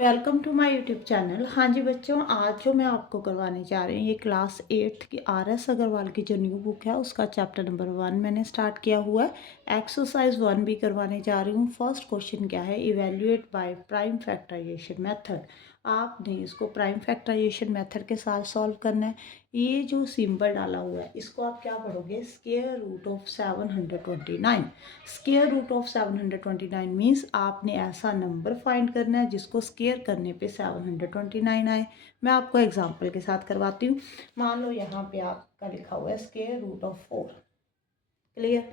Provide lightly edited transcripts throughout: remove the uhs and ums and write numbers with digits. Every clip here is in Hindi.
Welcome to my YouTube channel. हाँ जी बच्चों, आज जो मैं आपको करवाने जा रही हूँ ये क्लास 8th की आर.एस. अग्रवाल की जो न्यू बुक है उसका चैप्टर नंबर 1 मैंने स्टार्ट किया हुआ है। एक्सरसाइज 1 भी करवाने जा रही हूँ। फर्स्ट क्वेश्चन क्या है, evaluate by prime factorisation method. आपने इसको प्राइम फैक्टराइजेशन मेथड के साथ सॉल्व करना है। ये जो सिंबल डाला हुआ है इसको आप क्या पढ़ोगे, square root of 729। Square root of 729 means आपने ऐसा नंबर फाइंड करना है जिसको स्क्वायर करने पे 729 आए। मैं आपको एग्जांपल के साथ करवाती हूँ। मान लो यहाँ पे आपका लिखा हुआ है स्क्वायर रूट ऑफ 4। क्लियर?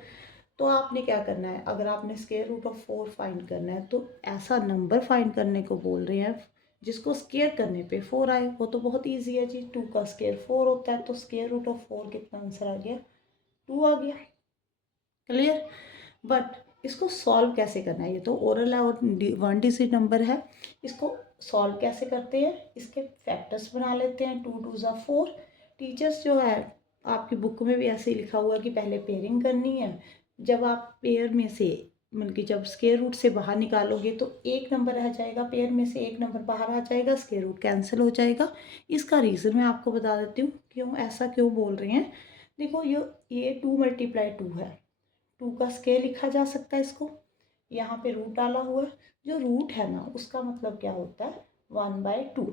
तो आपने क्या करना है, अगर आपने स्क्वायर रूट ऑफ 4 फाइंड करना है तो ऐसा नंबर फाइंड करने को बोल रहे हैं जिसको स्क्वायर करने पे 4 आए। वो तो बहुत ईजी है जी, 2 का स्क्वायर 4 होता है, तो स्क्वायर रूट ऑफ 4 कितना आंसर आ गया, 2 आ गया। क्लियर? बट इसको सॉल्व कैसे करना है, ये तो ओरल है और 1 डिजिट नंबर है। इसको सॉल्व कैसे करते हैं, इसके फैक्टर्स बना लेते हैं। 2 2 ज़ा 4। टीचर्स जो है आपकी बुक में भी ऐसे ही लिखा हुआ है कि पहले पेयरिंग करनी है। जब आप पेयर में से मतलब कि जब स्क्वायर रूट से बाहर निकालोगे तो एक नंबर रह जाएगा, पेयर में से एक नंबर बाहर आ जाएगा, स्क्वायर रूट कैंसिल हो जाएगा। इसका रीज़न मैं आपको बता देती हूँ क्यों ऐसा क्यों बोल रहे हैं। देखो ये 2 मल्टीप्लाई 2 है, 2 का स्क्वायर लिखा जा सकता है इसको। यहाँ पे रूट डाला हुआ है, जो रूट है ना उसका मतलब क्या होता है, 1/2।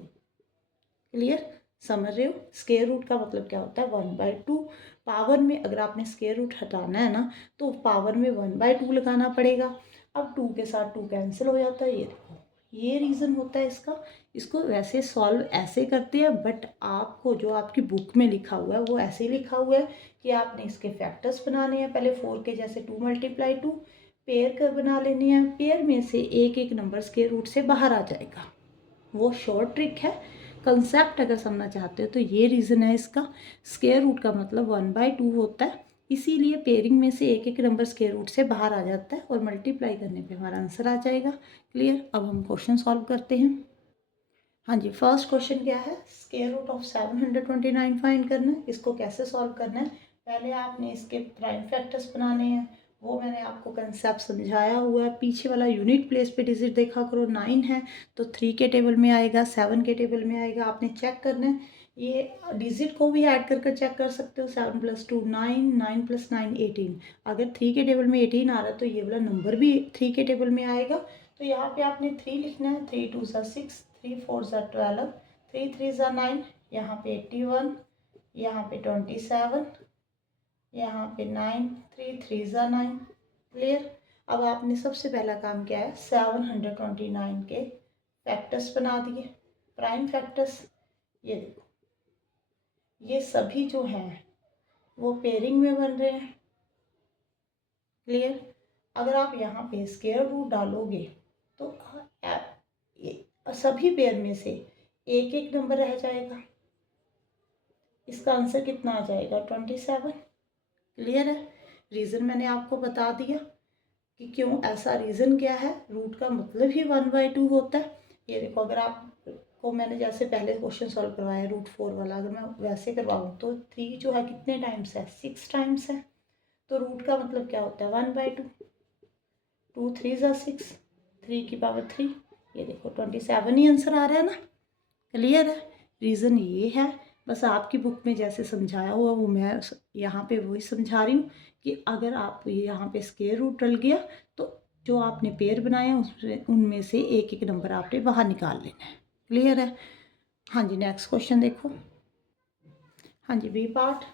क्लियर? समझ रहे हो? स्क्वायर रूट का मतलब क्या होता है, 1/2। पावर में अगर आपने स्क्वायर रूट हटाना है ना तो पावर में 1/2 लगाना पड़ेगा। अब 2 के साथ 2 कैंसिल हो जाता है, ये देखो, ये रीज़न होता है इसका। इसको वैसे सॉल्व ऐसे करते हैं, बट आपको जो आपकी बुक में लिखा हुआ है वो ऐसे ही लिखा हुआ है कि आपने इसके फैक्टर्स बनाने हैं। पहले 4 के जैसे 2 × 2 पेयर कर बना लेने हैं। पेयर में से एक एक नंबर स्क्वायर रूट से बाहर आ जाएगा। वो शॉर्ट ट्रिक है। कंसेप्ट अगर समझना चाहते हो तो ये रीज़न है इसका। स्क्वायर रूट का मतलब 1/2 होता है, इसीलिए पेयरिंग में से एक एक नंबर स्क्वायर रूट से बाहर आ जाता है और मल्टीप्लाई करने पे हमारा आंसर आ जाएगा। क्लियर? अब हम क्वेश्चन सॉल्व करते हैं। हाँ जी, फर्स्ट क्वेश्चन क्या है, स्क्वायर रूट ऑफ 729 फाइंड करना है। इसको कैसे सॉल्व करना है, पहले आपने इसके प्राइम फैक्टर्स बनाने हैं। वो मैंने आपको कंसेप्ट समझाया हुआ है। पीछे वाला यूनिट प्लेस पे डिजिट देखा करो, 9 है तो 3 के टेबल में आएगा, 7 के टेबल में आएगा। आपने चेक करना है, ये डिजिट को भी ऐड कर चेक कर सकते हो। 7 + 2 9, 9 + 9 18। अगर 3 के टेबल में 18 आ रहा है तो ये वाला नंबर भी 3 के टेबल में आएगा। तो यहाँ पे आपने 3 लिखना है। 3 2 ज़ा 6, 3 4 ज़ा 12, 3 3 ज़ा 9, यहाँ पे 81, यहाँ पे 27, यहाँ पे 9, 3 3 ज़ा 9। क्लियर? अब आपने सबसे पहला काम क्या है, 729 के फैक्टर्स बना दिए, प्राइम फैक्टर्स। ये देखो, ये सभी जो हैं वो पेयरिंग में बन रहे हैं। क्लियर? अगर आप यहाँ पे स्क्वायर रूट डालोगे तो सभी पेयर में से एक एक नंबर रह जाएगा। इसका आंसर कितना आ जाएगा, 27। क्लियर है? रीज़न मैंने आपको बता दिया कि क्यों ऐसा, रीज़न क्या है, रूट का मतलब ही 1/2 होता है। ये देखो, अगर आपको मैंने जैसे पहले क्वेश्चन सॉल्व करवाया रूट 4 वाला, अगर मैं वैसे करवाऊँ तो 3 जो है कितने टाइम्स है, 6 टाइम्स है। तो रूट का मतलब क्या होता है, 1/2। 2 3 ज़ा 6, 3 की पावर 3। ये देखो 27 ही आंसर आ रहा है ना। क्लियर है? रीज़न ये है। बस आपकी बुक में जैसे समझाया हुआ वो मैं यहाँ पे वही समझा रही हूँ कि अगर आप यहाँ पे स्क्वायर रूट डल गया तो जो आपने पेयर बनाए हैं उसमें उनमें से एक एक नंबर आपने बाहर निकाल लेना है। क्लियर है? हाँ जी, नेक्स्ट क्वेश्चन देखो। हाँ जी, बी पार्ट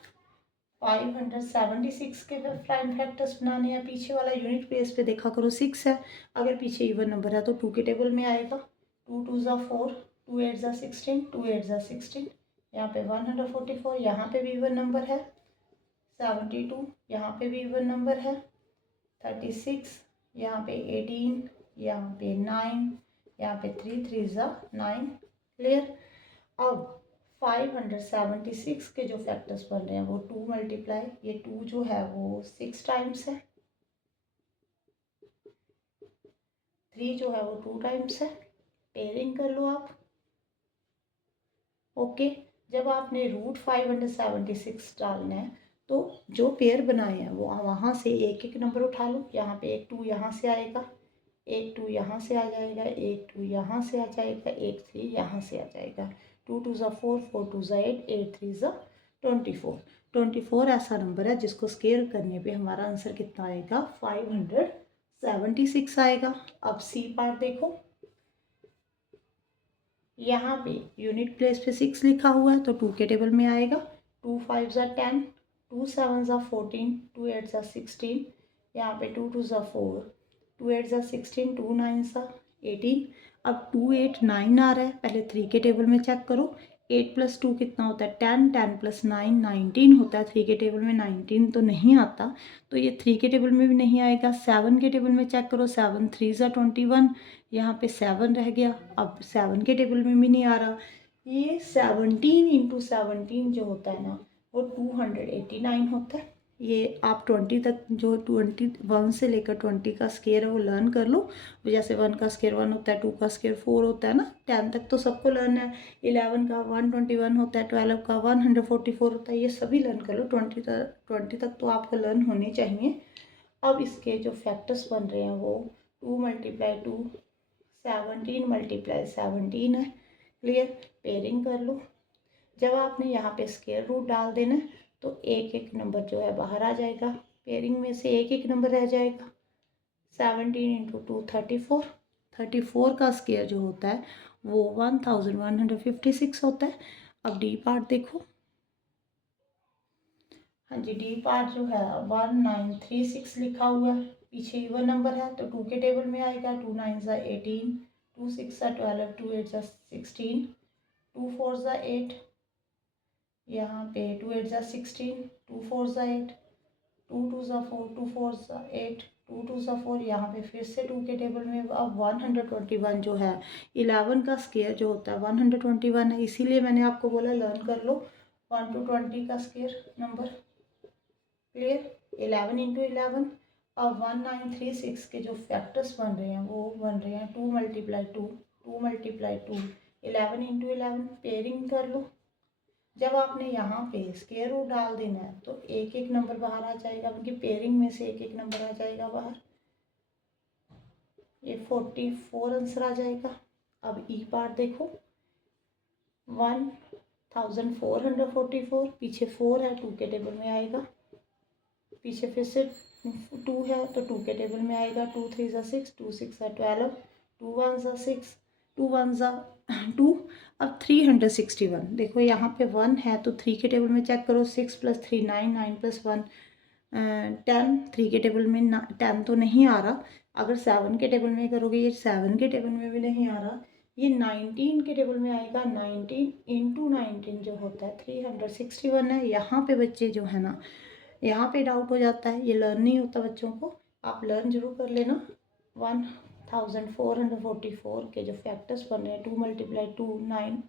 576 के प्राइम फैक्टर्स बनाने हैं। पीछे वाला यूनिट प्लेस पे देखा करो, 6 है। अगर पीछे इवन नंबर है तो 2 के टेबल में आएगा। 2 2 ज़ा 4, 2 8 ज़ा 16, 2 8 ज़ा 16। यहाँ पे 144, यहाँ पे भी इवन नंबर है। 72, यहाँ पे भी इवन नंबर है। 36, यहाँ पे 18, यहाँ पे 9, यहाँ पे 3 3 ज़ा 9। क्लियर? अब 576 के जो फैक्टर्स बन रहे हैं वो 2 मल्टीप्लाई, ये 2 जो है वो 6 टाइम्स है, 3 जो है वो 2 टाइम्स है। पेयरिंग कर लो आप। ओके, जब आपने √576 डालना है तो जो पेयर बनाए हैं वो वहाँ से एक एक नंबर उठा लो। यहाँ पे एक 2 यहाँ से आएगा, एक 2 यहाँ से आ जाएगा, एक 2 यहाँ से आ जाएगा, एक 3 यहाँ से आ जाएगा। 2 2 ज़ा 4, 4 2 ज़ा 8, 8 3 ज़ा 24। 24 ऐसा नंबर है जिसको स्केयर करने पे हमारा आंसर कितना आएगा, 576 आएगा। अब सी पार्ट देखो, यहाँ पे यूनिट प्लेस पे 6 लिखा हुआ है तो 2 के टेबल में आएगा। 2 5 ज़ा 10, 2 7 ज़ा 14, 2 8 ज़ा 16, यहाँ पे 2 2 ज़ा 4, 2 8 ज़ा 16, 2 9 ज़ा 18। अब 2 8 9 आ रहा है, पहले 3 के टेबल में चेक करो। 8 + 2 कितना होता है, 10, 10 + 9 19 होता है। 3 के टेबल में 19 तो नहीं आता, तो ये 3 के टेबल में भी नहीं आएगा। 7 के टेबल में चेक करो, 7 3 ज़ा 21, यहाँ पे 7 रह गया। अब 7 के टेबल में भी नहीं आ रहा। ये 17 × 17 जो होता है ना, वो 289 होता है। ये आप 20 तक, जो 21 से लेकर 20 का स्केयर है वो लर्न कर लो। जैसे 1 का स्केयर 1 होता है, 2 का स्केयर 4 होता है ना, 10 तक तो सबको लर्न है। 11 का 121 होता है, 12 का 144 होता है, ये सभी लर्न कर लो। 20 तक तो आपको लर्न होने चाहिए। अब इसके जो फैक्टर्स बन रहे हैं वो 2 × 2 17 × 17 है। क्लियर, पेयरिंग कर लो। जब आपने यहाँ पे स्क्वायर रूट डाल देना तो एक एक नंबर जो है बाहर आ जाएगा, पेयरिंग में से एक एक नंबर रह जाएगा। 17 × 2 34, 34 का स्क्वायर जो होता है वो 1156 होता है। अब डी पार्ट देखो, हाँ जी, डी पार्ट जो है 1936 लिखा हुआ है, पीछे इवन नंबर है तो 2 के टेबल में आएगा। 2 9 ज़ा 18, 2 6 ज़ा 12, 2 8 ज़ा 16, 2 4 ज़ा 8, यहाँ पे 2 8 ज़ा 16, 2 4 ज़ा 8, 2 2 ज़ा 4, 2 4 ज़ा 8, 2 2 ज़ा 4, यहाँ पे फिर से 2 के टेबल में। अब 121 जो है, 11 का स्केयर जो होता है 121 है, इसीलिए मैंने आपको बोला लर्न कर लो 1 to 20 का स्केयर नंबर। क्लियर, 11 × 11। अब 1936 के जो फैक्टर्स बन रहे हैं वो बन रहे हैं 2 × 2, 2 × 2, 11 × 11। पेयरिंग कर लो। जब आपने यहाँ पे स्क्वायर रूट डाल देना है तो एक एक नंबर बाहर आ जाएगा, उनकी पेयरिंग में से एक एक नंबर आ जाएगा बाहर। ये 44 आंसर आ जाएगा। अब ई पार्ट देखो, 1444, पीछे 4 है, 2 के टेबल में आएगा। पीछे फिर से 2 है तो 2 के टेबल में आएगा। 2 3 ज़ा 6, 2 6 ज़ा 12, 2 1 ज़ा 6, 2 1 ज़ा 2। अब 361 देखो, यहाँ पे 1 है तो 3 के टेबल में चेक करो। 6 + 3 9, 9 + 1 10। 3 के टेबल में 10 तो नहीं आ रहा। अगर 7 के टेबल में करोगे, ये 7 के टेबल में भी नहीं आ रहा। ये 19 के टेबल में आएगा। 19 × 19 जो होता है 361 है। यहाँ पे बच्चे जो है ना, यहाँ पे डाउट हो जाता है, ये लर्न नहीं होता बच्चों को, आप लर्न जरूर कर लेना। 1444 के जो फैक्टर्स बन रहे हैं 2 × 2 9,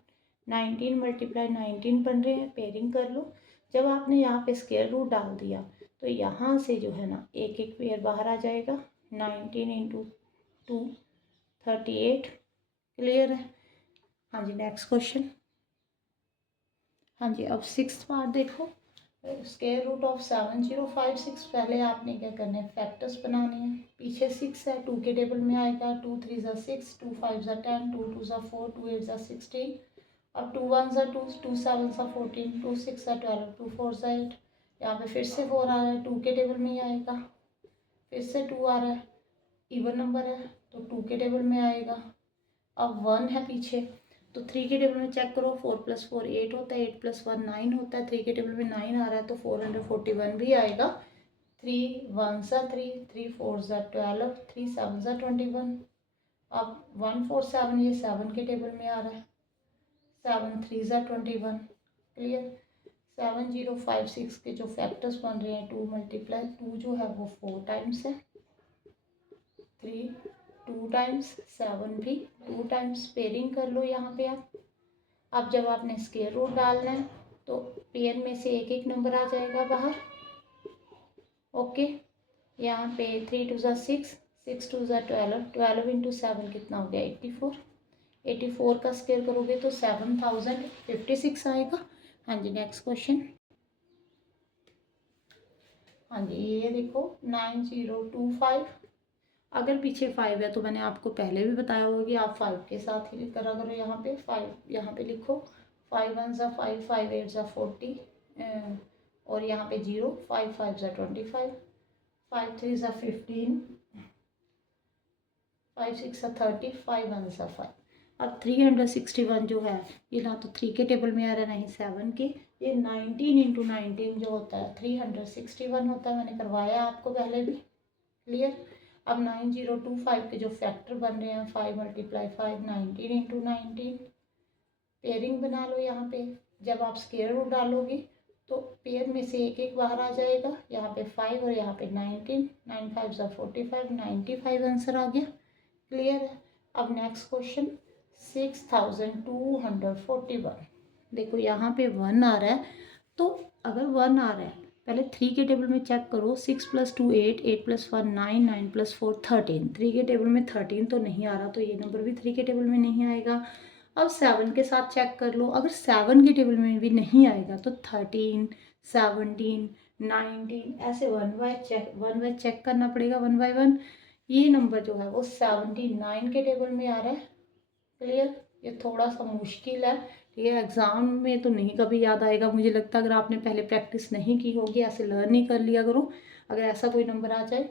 19 × 19 बन रहे हैं। पेयरिंग कर लो। जब आपने यहाँ पे स्क्वायर रूट डाल दिया तो यहाँ से जो है ना एक एक पेयर बाहर आ जाएगा। 19 × 2 38। क्लियर है। हाँ जी, नेक्स्ट क्वेश्चन। हाँ जी, अब 6th पार्ट देखो, स्क्वायर रूट ऑफ 7056। पहले आपने क्या करना है, फैक्टर्स बनाने हैं। पीछे 6 है, 2 के टेबल में आएगा। 2 3 ज़ा 6, 2 5 ज़ा 10, 2 2 ज़ा 4, 2 8 ज़ा 16। अब 2 1 ज़ा 2, 2 7 ज़ा 14, 2 6 ज़ा 12, 2 4 ज़ा 8। यहाँ पे फिर से 4 आ रहा है, 2 के टेबल में ही आएगा। फिर से 2 आ रहा है, इवन नंबर है तो 2 के टेबल में आएगा। अब 1 है पीछे तो 3 के टेबल में चेक करो। 4 + 4 8 होता है, 8 + 1 9 होता है। 3 के टेबल में 9 आ रहा है तो 441 भी आएगा। 3 1 ज़ा 3, 3 4 ज़ा 12, 3 7 ज़ा 21। अब 147 ये 7 के टेबल में आ रहा है। 7 3 ज़ा 21। क्लियर। 7056 के जो फैक्टर्स बन रहे हैं 2 × 2 जो है वो 4 टाइम्स है। 3 2 टाइम्स, 7 भी 2 टाइम्स। पेयरिंग कर लो यहाँ पे आप। अब जब आपने स्क्वायर रूट डालना है तो पेयर में से एक एक नंबर आ जाएगा बाहर। ओके, यहाँ पे 3 2 ज़ा 6, 6 2 ज़ा 12, 12 × 7 कितना हो गया 84। 84 का स्क्वायर करोगे तो 7056 आएगा। हाँ जी, नेक्स्ट क्वेश्चन। हाँ जी, ये देखो 9025। अगर पीछे 5 है तो मैंने आपको पहले भी बताया होगा कि आप 5 के साथ ही करा करो। यहाँ पे 5 यहाँ पे लिखो, 5 1 ज़ा 5, 5 8 ज़ा 40 और यहाँ पे 0, 5 5 ज़ा 25, 5 3 ज़ा 15, 5 6 ज़ा 30, 5 1 ज़ा 5। अब 361 जो है ये ना तो 3 के टेबल में आ रहा है ना ही 7 के। ये 19 इंटू 19 जो होता है 361 होता है। मैंने करवाया आपको पहले भी, क्लियर। अब 9025 के जो फैक्टर बन रहे हैं 5 × 5 19 इंटू 19, पेयरिंग बना लो। यहाँ पे जब आप स्क्वायर रूट डालोगे तो पेयर में से एक एक बाहर आ जाएगा। यहाँ पे 5 और यहाँ पे 19, 9 5 ज़ा 45, 95 आंसर आ गया, क्लियर है। अब नेक्स्ट क्वेश्चन 6241। देखो यहाँ पे 1 आ रहा है, तो अगर 1 आ रहा है पहले 3 के टेबल में चेक करो। 6 + 2 8, 8 + 1 9, 9 + 4 13। 3 के टेबल में 13 तो नहीं आ रहा, तो ये नंबर भी 3 के टेबल में नहीं आएगा। अब 7 के साथ चेक कर लो। अगर 7 के टेबल में भी नहीं आएगा तो 13, 17, 19 ऐसे वन बाय चेक करना पड़ेगा, 1 बाय 1। ये नंबर जो है वो 79 के टेबल में आ रहा है, क्लियर। ये थोड़ा सा मुश्किल है, ठीक है। एग्ज़ाम में तो नहीं कभी याद आएगा मुझे लगता है, अगर आपने पहले प्रैक्टिस नहीं की होगी, ऐसे लर्न ही कर लिया करो अगर ऐसा कोई नंबर आ जाए,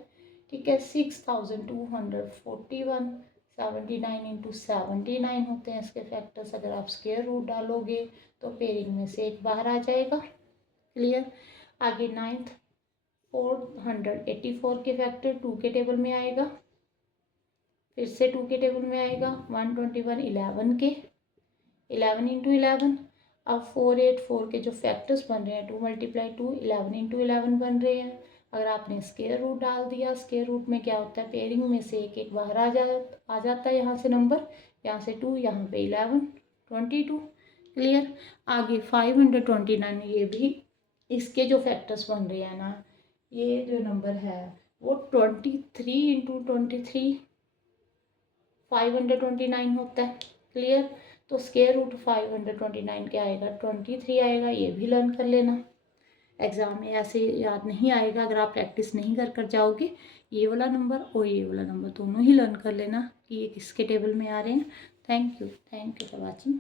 ठीक है। 6241, 79 इंटू 79 होते हैं इसके फैक्टर्स। अगर आप स्क्वायर रूट डालोगे तो पेयरिंग में से एक बाहर आ जाएगा, क्लियर। आगे 9th 484 के फैक्टर 2 के टेबल में आएगा, फिर से 2 के टेबल में आएगा। 121 11 के, 11 इंटू 11। अब 484 के जो फैक्टर्स बन रहे हैं 2 × 2, 11 इंटू 11 बन रहे हैं। अगर आपने स्क्वायर रूट डाल दिया, स्क्वायर रूट में क्या होता है, पेयरिंग में से एक एक बाहर आ जाता है यहाँ से नंबर, यहाँ से 2, यहाँ पे 11, 22, क्लियर। आगे 529, ये भी इसके जो फैक्टर्स बन रहे हैं ना, ये जो नंबर है वो 23 इंटू 23 529 होता है, क्लियर। तो स्क्वायर रूट 529 क्या आएगा, 23 आएगा। ये भी लर्न कर लेना, एग्ज़ाम में ऐसे याद नहीं आएगा अगर आप प्रैक्टिस नहीं कर जाओगे। ये वाला नंबर और ये वाला नंबर दोनों ही लर्न कर लेना कि ये किसके टेबल में आ रहे हैं। Thank you for watching.